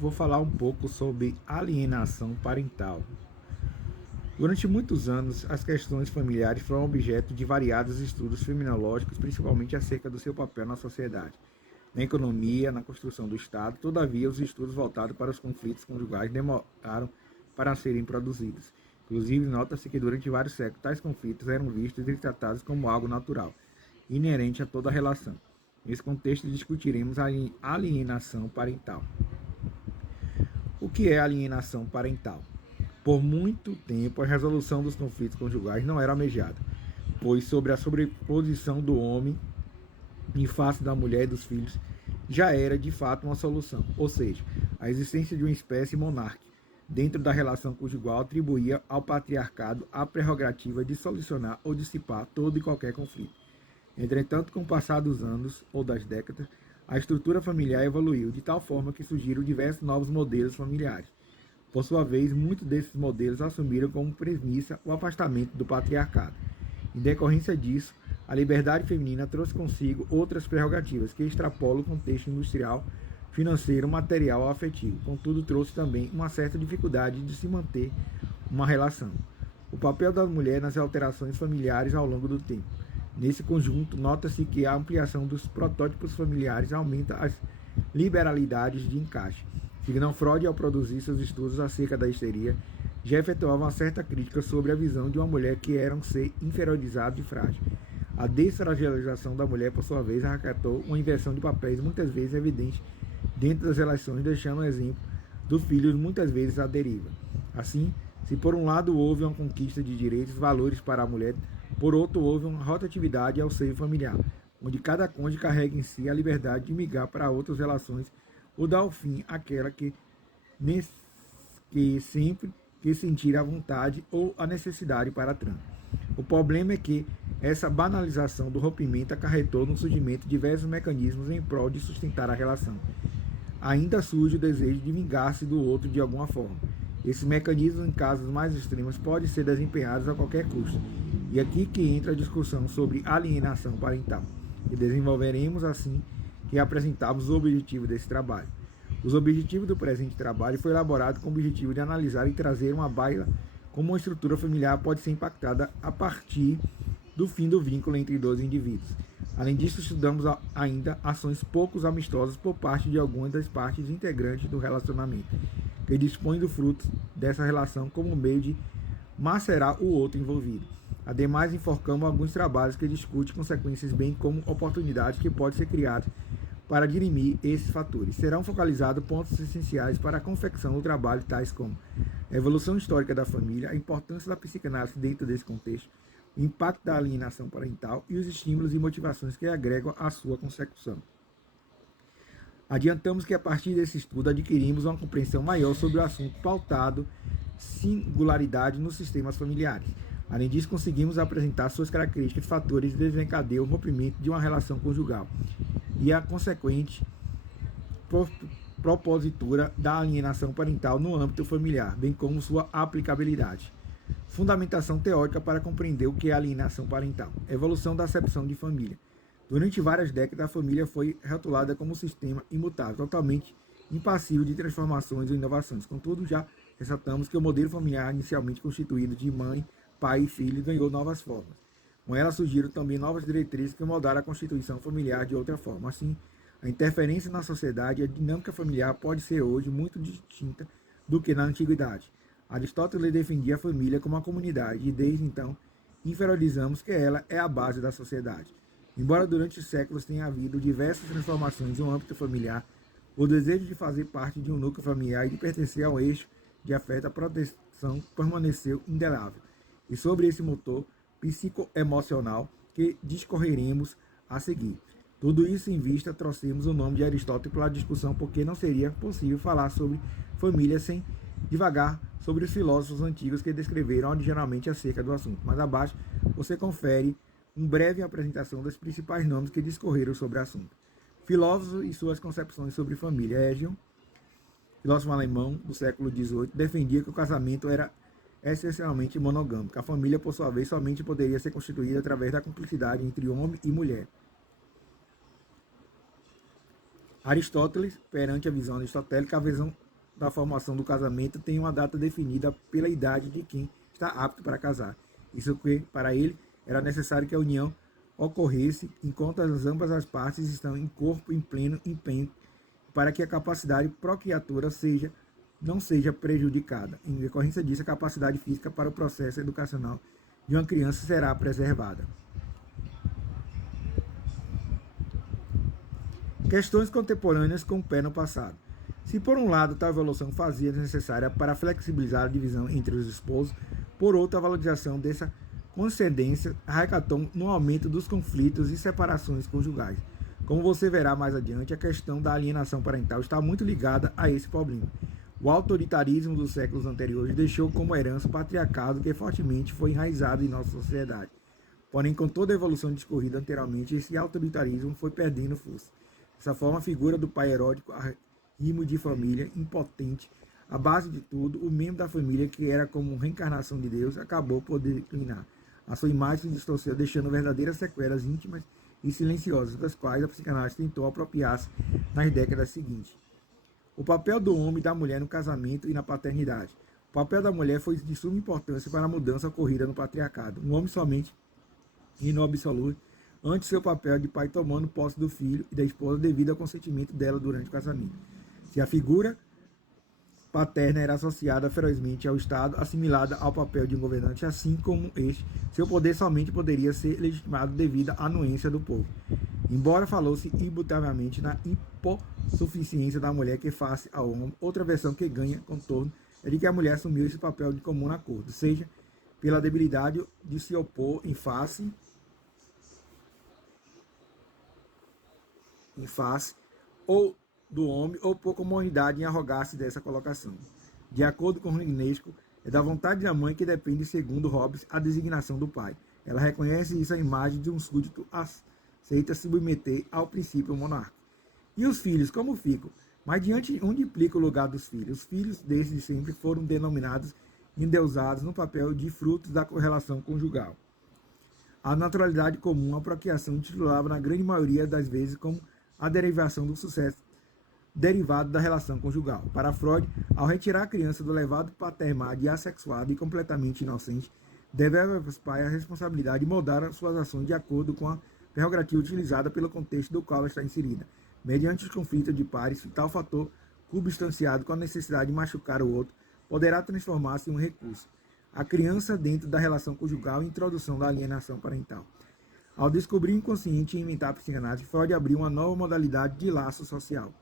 vou falar um pouco sobre alienação parental. Durante muitos anos, as questões familiares foram objeto de variados estudos criminológicos, principalmente acerca do seu papel na sociedade, na economia, na construção do Estado. Todavia, os estudos voltados para os conflitos conjugais demoraram para serem produzidos. Inclusive, nota-se que durante vários séculos, tais conflitos eram vistos e tratados como algo natural, inerente a toda relação. Nesse contexto, discutiremos a alienação parental. O que é alienação parental? Por muito tempo, a resolução dos conflitos conjugais não era almejada, pois sobre a sobreposição do homem em face da mulher e dos filhos já era de fato uma solução, ou seja, a existência de uma espécie monárquica dentro da relação conjugal atribuía ao patriarcado a prerrogativa de solucionar ou dissipar todo e qualquer conflito. Entretanto, com o passar dos anos ou das décadas, a estrutura familiar evoluiu de tal forma que surgiram diversos novos modelos familiares. Por sua vez, muitos desses modelos assumiram como premissa o afastamento do patriarcado. Em decorrência disso, a liberdade feminina trouxe consigo outras prerrogativas que extrapolam o contexto industrial, financeiro, material ou afetivo. Contudo, trouxe também uma certa dificuldade de se manter uma relação. O papel da mulher nas alterações familiares ao longo do tempo. Nesse conjunto, nota-se que a ampliação dos protótipos familiares aumenta as liberalidades de encaixe. Sigmund Freud, ao produzir seus estudos acerca da histeria, já efetuava uma certa crítica sobre a visão de uma mulher que era um ser inferiorizado e frágil. A desfragilização da mulher, por sua vez, acarretou uma inversão de papéis muitas vezes evidente dentro das relações, deixando um exemplo dos filhos muitas vezes à deriva. Assim, se por um lado houve uma conquista de direitos e valores para a mulher, por outro houve uma rotatividade ao seio familiar, onde cada cônjuge carrega em si a liberdade de migrar para outras relações ou dar ao fim àquela que sempre que sentir a vontade ou a necessidade para trans. O problema é que essa banalização do rompimento acarretou no surgimento de diversos mecanismos em prol de sustentar a relação. Ainda surge o desejo de vingar-se do outro de alguma forma. Esses mecanismos, em casos mais extremos, podem ser desempenhados a qualquer custo. E aqui que entra a discussão sobre alienação parental. E desenvolveremos assim que apresentamos o objetivo desse trabalho. Os objetivos do presente trabalho foi elaborado com o objetivo de analisar e trazer uma baila como uma estrutura familiar pode ser impactada a partir do fim do vínculo entre dois indivíduos. Além disso, estudamos ainda ações poucos amistosas por parte de algumas das partes integrantes do relacionamento, que dispõem do fruto dessa relação como meio de macerar o outro envolvido. Ademais, enforcamos alguns trabalhos que discutem consequências bem como oportunidades que podem ser criadas para dirimir esses fatores. Serão focalizados pontos essenciais para a confecção do trabalho, tais como a evolução histórica da família, a importância da psicanálise dentro desse contexto, o impacto da alienação parental e os estímulos e motivações que agregam à sua consecução. Adiantamos que a partir desse estudo adquirimos uma compreensão maior sobre o assunto pautado singularidade nos sistemas familiares. Além disso, conseguimos apresentar suas características e fatores que desencadeiam o rompimento de uma relação conjugal e a consequente propositura da alienação parental no âmbito familiar, bem como sua aplicabilidade. Fundamentação teórica para compreender o que é alienação parental. Evolução da acepção de família. Durante várias décadas, a família foi rotulada como um sistema imutável, totalmente impassível de transformações ou inovações. Contudo, já ressaltamos que o modelo familiar, inicialmente constituído de mãe, pai e filho, ganhou novas formas. Com ela surgiram também novas diretrizes que moldaram a constituição familiar de outra forma. Assim, a interferência na sociedade e a dinâmica familiar pode ser hoje muito distinta do que na antiguidade. Aristóteles defendia a família como uma comunidade e, desde então, inferiorizamos que ela é a base da sociedade. Embora durante os séculos tenha havido diversas transformações no âmbito familiar, o desejo de fazer parte de um núcleo familiar e de pertencer ao eixo de afeto e proteção permaneceu indelável. E sobre esse motor psicoemocional que discorreremos a seguir. Tudo isso em vista, trouxemos o nome de Aristóteles para a discussão, porque não seria possível falar sobre família sem divagar sobre os filósofos antigos que descreveram originalmente acerca do assunto. Mas abaixo você confere uma breve apresentação dos principais nomes que discorreram sobre o assunto. Filósofos e suas concepções sobre família. Hegel, filósofo alemão do século XVIII, defendia que o casamento era essencialmente monogâmico. A família, por sua vez, somente poderia ser constituída através da cumplicidade entre homem e mulher. Aristóteles, perante a visão aristotélica, a visão da formação do casamento tem uma data definida pela idade de quem está apto para casar. Isso que, para ele, era necessário que a união ocorresse enquanto ambas as partes estão em corpo em pleno empenho para que a capacidade procriatora não seja prejudicada. Em decorrência disso, a capacidade física para o processo educacional de uma criança será preservada. Questões contemporâneas com o pé no passado. Se por um lado tal evolução fazia necessária para flexibilizar a divisão entre os esposos, por outro a valorização dessa concedência acarretou no aumento dos conflitos e separações conjugais. Como você verá mais adiante, a questão da alienação parental está muito ligada a esse problema. O autoritarismo dos séculos anteriores deixou como herança o patriarcado que fortemente foi enraizado em nossa sociedade. Porém, com toda a evolução discorrida anteriormente, esse autoritarismo foi perdendo força. Dessa forma, a figura do pai erótico, arrimo de família, impotente, a base de tudo, o membro da família que era como reencarnação de Deus, acabou por declinar. A sua imagem se distorceu, deixando verdadeiras sequelas íntimas e silenciosas, das quais a psicanálise tentou apropriar-se nas décadas seguintes. O papel do homem e da mulher no casamento e na paternidade. O papel da mulher foi de suma importância para a mudança ocorrida no patriarcado. Um homem somente e no absoluto, ante seu papel de pai tomando posse do filho e da esposa devido ao consentimento dela durante o casamento. Se a figura paterna era associada ferozmente ao Estado, assimilada ao papel de um governante, assim como este, seu poder somente poderia ser legitimado devido à anuência do povo. Embora falou-se imutabilimente na hipossuficiência da mulher que face ao homem, outra versão que ganha contorno é de que a mulher assumiu esse papel de comum acordo, seja pela debilidade de se opor em face ou do homem, ou por comodidade em arrogar-se dessa colocação. De acordo com Ringnesco, é da vontade da mãe que depende, segundo Hobbes, a designação do pai. Ela reconhece isso à imagem de um súdito, aceita submeter ao princípio monárquico. E os filhos, como ficam? Mas diante onde implica o lugar dos filhos? Os filhos desde sempre foram denominados endeusados no papel de frutos da correlação conjugal. A naturalidade comum, a procriação, intitulava na grande maioria das vezes como a derivação do sucesso derivado da relação conjugal. Para Freud, ao retirar a criança do levado paternidade assexuado e completamente inocente, deve aos pais a responsabilidade de moldar suas ações de acordo com a prerrogativa utilizada pelo contexto do qual ela está inserida. Mediante os conflitos de pares, tal fator, substanciado com a necessidade de machucar o outro, poderá transformar-se em um recurso. A criança dentro da relação conjugal e introdução da alienação parental. Ao descobrir o inconsciente e inventar a psicanálise, Freud abriu uma nova modalidade de laço social.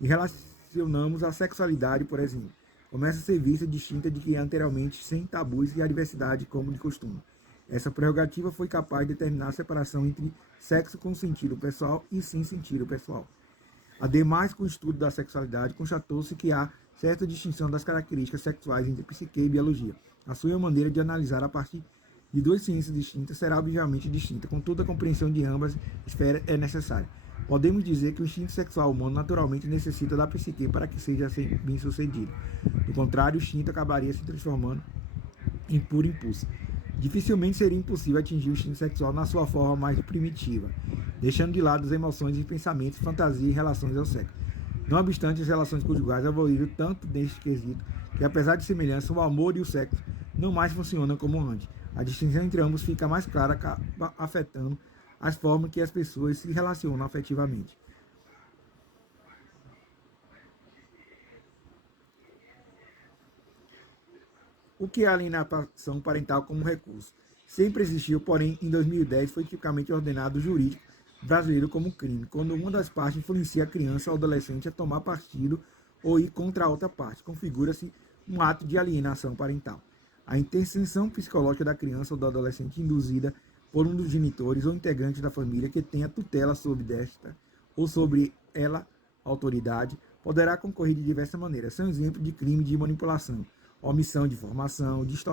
E relacionamos a sexualidade, por exemplo. Começa a ser vista distinta de que anteriormente, sem tabus e adversidade como de costume. Essa prerrogativa foi capaz de determinar a separação entre sexo com sentido pessoal e sem sentido pessoal. Ademais, com o estudo da sexualidade, constatou-se que há certa distinção das características sexuais entre psique e biologia. A sua maneira de analisar a partir de duas ciências distintas será obviamente distinta, contudo a compreensão de ambas esferas é necessária. Podemos dizer que o instinto sexual humano naturalmente necessita da psique para que seja bem sucedido. Do contrário, o instinto acabaria se transformando em puro impulso. Dificilmente seria impossível atingir o instinto sexual na sua forma mais primitiva, deixando de lado as emoções e pensamentos, fantasia e relações ao sexo. Não obstante, as relações conjugais evoluíram tanto neste quesito que, apesar de semelhança, o amor e o sexo não mais funcionam como antes. A distinção entre ambos fica mais clara, acaba afetando as formas que as pessoas se relacionam afetivamente. O que é a alienação parental como recurso? Sempre existiu, porém, em 2010 foi tipicamente ordenado jurídico brasileiro como crime, quando uma das partes influencia a criança ou adolescente a tomar partido ou ir contra a outra parte. Configura-se um ato de alienação parental. A intervenção psicológica da criança ou do adolescente induzida por um dos genitores ou integrante da família que tenha tutela sobre desta ou sobre ela, autoridade, poderá concorrer de diversas maneiras. São exemplos de crime de manipulação, omissão de informação, distorção